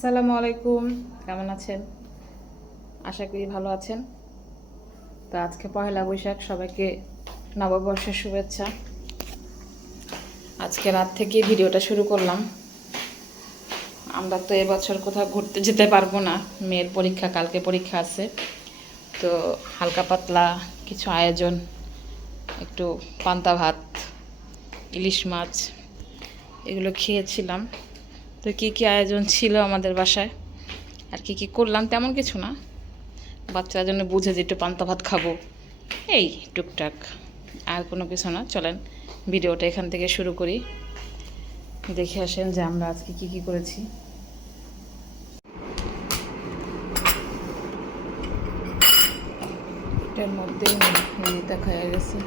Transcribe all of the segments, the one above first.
আসসালামু আলাইকুম। কেমন আছেন? আশা করি ভালো আছেন। তো আজকে পহেলা বৈশাখ, সবাইকে নববর্ষের শুভেচ্ছা। আজকে রাত থেকে ভিডিওটা শুরু করলাম। আমরা তো এবছর কোথাও ঘুরতে যেতে পারব না। মেয়ের পরীক্ষা, কালকে পরীক্ষা আছে। তো হালকা পাতলা কিছু আয়োজন, একটু পান্তা ভাত, ইলিশ মাছ, এগুলো খেয়েছিলাম। তো কী কী আয়োজন ছিল আমাদের বাসায়? আর কি কি করলাম তেমন কিছু না। বাচ্চারা জন্য বুঝে যে একটু পান্তা ভাত খাব। এই টুকটাক, আর কোনো কিছু না। চলেন, ভিডিওটা এখান থেকে শুরু করি। দেখে আসেন যে আমরা আজকে কি কি করেছি। এটার মধ্যেই খাইয়া গেছে।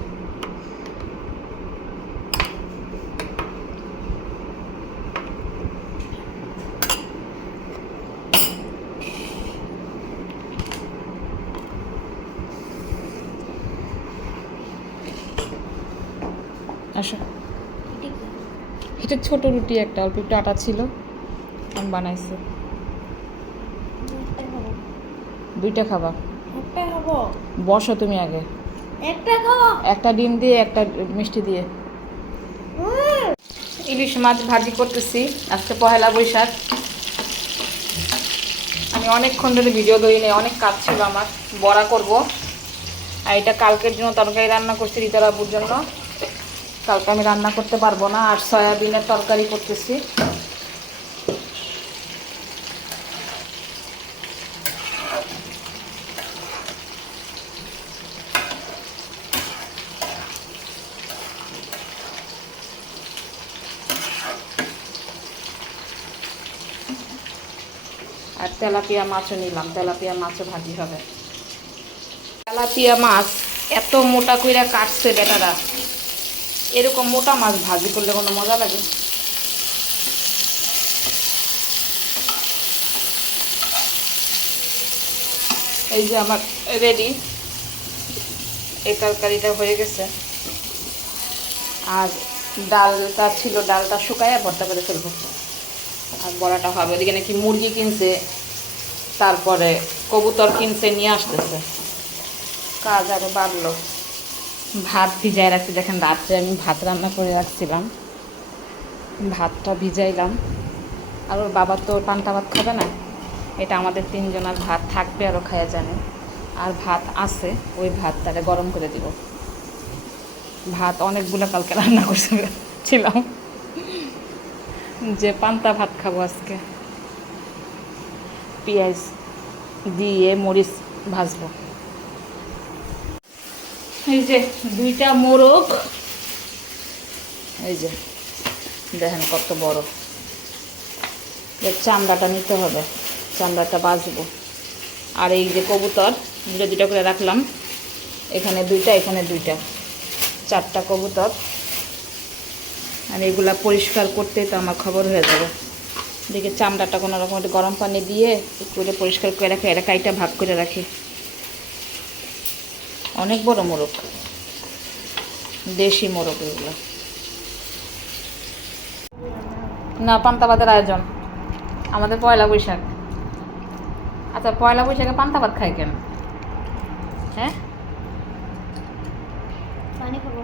আসো। এটা ছোট রুটি একটা অল্প একটু আটা ছিল। আমি বানাইছি। দুইটা খাবা। খাব। বসো তুমি আগে। একটা ডিম দিয়ে একটা মিষ্টি দিয়ে। ইলিশ মাছ ভাজি করতেছি আজকে পহেলা বৈশাখ। আমি অনেকক্ষণ ধরে ভিডিও ধরি নেই অনেক কাজ ছিল আমার। বড়া করব। আর এটা কালকের জন্য তরকারি রান্না করছি রিতার আব্বুর জন্য। কালকে আমি রান্না করতে পারব না, আর সয়াবিনের তরকারি করতেছি। আর তেলাপিয়া মাছও নিলাম, তেলাপিয়া মাছও ভাজি হবে। তেলাপিয়া মাছ এত মোটা কইরা কাটছে বেটারা। এরকম মোটা মাছ ভাজি করলে কোনো মজা লাগে? এই যে আমার রেডি। এই তরকারিটা হয়ে গেছে। আর ডালটা ছিল, ডালটা শুকায় ভর্তা করে ফেলব। আর বড়াটা হবে। ওদিকে নাকি মুরগি কিনছে, তারপরে কবুতর কিনছে, নিয়ে আসতেছে। কাজ আরও বাড়লো। ভাত ভিজাই রাখছি, দেখেন রাত্রে আমি ভাত রান্না করে রাখছিলাম। ভাতটা ভিজাইলাম। আর ওর বাবা তো পান্তা ভাত খাবে না, এটা আমাদের তিনজনের ভাত থাকবে আরও খায়া জানে। আর ভাত আছে, ওই ভাত তাহলে গরম করে দিব। ভাত অনেকগুলো কালকে রান্না করছিলাম যে পান্তা ভাত খাব আজকে। পেঁয়াজ দিয়ে মরিচ ভাজবো। এই যে দুইটা মোরগ। এই যে, দেখেন কত বড়। এর চামড়াটা নিতে হবে, চামড়াটা বাজবো আর এই যে কবুতর দুটো দুটো করে রাখলাম। এখানে দুইটা এখানে দুইটা। চারটা কবুতর। আর এগুলা পরিষ্কার করতে তো আমার খবর হয়ে যাবে। দেখে চামড়াটা কোনো রকম গরম পানি দিয়ে করে পরিষ্কার করে রাখে এটা কাইটা ভাগ করে রাখি। অনেক বড় মোরগ। দেশি মোরগ এগুলো। না পান্তা ভাতের আয়োজন। আমাদের পয়লা বৈশাখ। আচ্ছা পয়লা বৈশাখে পান্তা ভাত খাই কেন? হ্যাঁ? পানি খাব।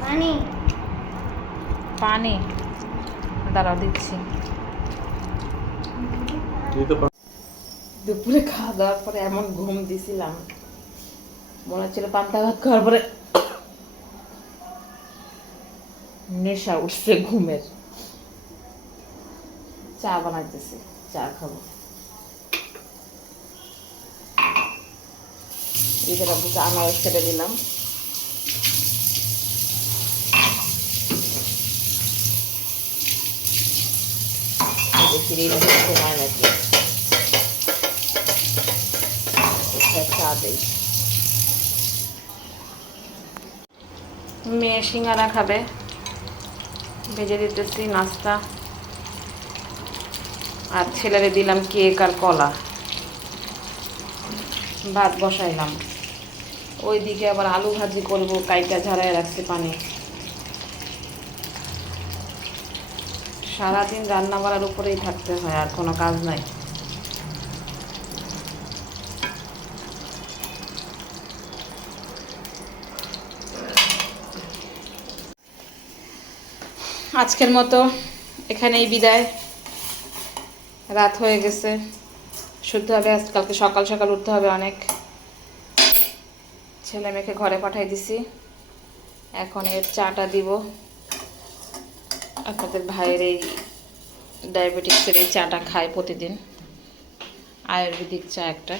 পানি। পানি। দাঁড়াও দিচ্ছি। দুপুরে খাওয়া দাওয়ার পরে এমন ঘুম দিছিলাম। মনে হচ্ছিল পান্তা ভাত খাওয়ার পরে নেশা উঠছে ঘুমের। চা বানাইতেছি, চা খাব। ঈদের আব্বুকে আনারস কেটে দিলাম। নাকি একটা চা মেয়ে সিঙ্গারা খাবে। ভেজে দিতেছি নাস্তা। আর ছেলেরে দিলাম কেক আর কলা। ভাত বসাইলাম। ওইদিকে আবার আলু ভাজি করব, কাইটা ঝাড়াই রাখছি পানি। সারাদিন রান্না বাড়ার উপরেই থাকতে হয়, আর কোনো কাজ নাই। আজকের মতো এখানেই বিদায়। রাত হয়ে গেছে। শুতে হবে কালকে সকাল সকাল উঠতে হবে অনেক। ছেলে মেয়েকে ঘরে পাঠাই দিছি। এখন এর চাটা দিব। আপনাদের ভাইয়ের এই ডায়াবেটিক্সের এই চাটা খায় প্রতিদিন। আয়ুর্বেদিক চা একটা।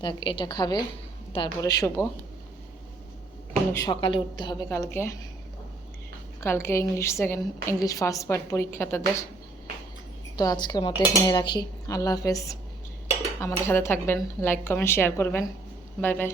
দেখ, এটা খাবে, তারপরে শুভ অনেক সকালে উঠতে হবে কালকে। কালকে English second English first part পরীক্ষা তাদের। তো আজকের মতো এখানে রাখি। আল্লাহ হাফেজ। আমাদের সাথে থাকবেন লাইক কমেন্ট শেয়ার করবেন। Bye bye